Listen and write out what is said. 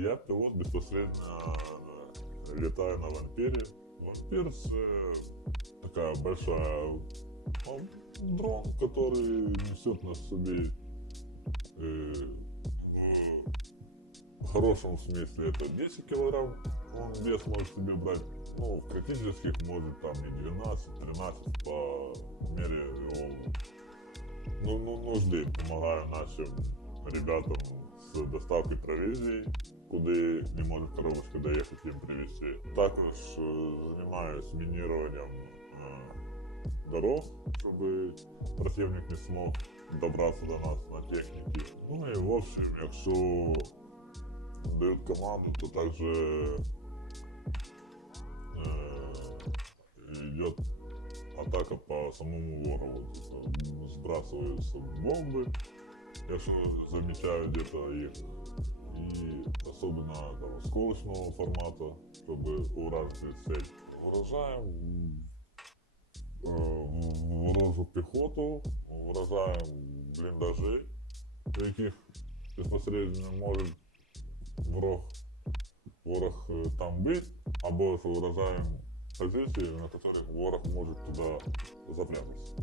я пилот безпосредственно э, летаю на вампире. Вампир це такая большая ну, дрон, который несет на себе э, в хорошем смысле это 10 килограмм он вес может себе брать. Ну, в критических может там и 12-13 по мере его ну, ну, нужды. Помогаю нашим ребятам з доставки провізії, куди не може коробочка доїхати їм привезти. Також е, займаюся мініруванням е, дорог, щоб противник не смог добратися до нас на техніці. Ну і в общем, якщо дають команду, то також е, йде атака по самому ворогу. Тобто Збрасуються бомби, якщо замечаю где-то их. И особенно там, осколочного формата, чтобы уражить цель. Выражаем э, ворожу пехоту, выражаем блиндажи, в яких безпосередньо може ворог, ворог е, там бить, або ж виражаємо позиції, на которых ворог може туди запрятатися.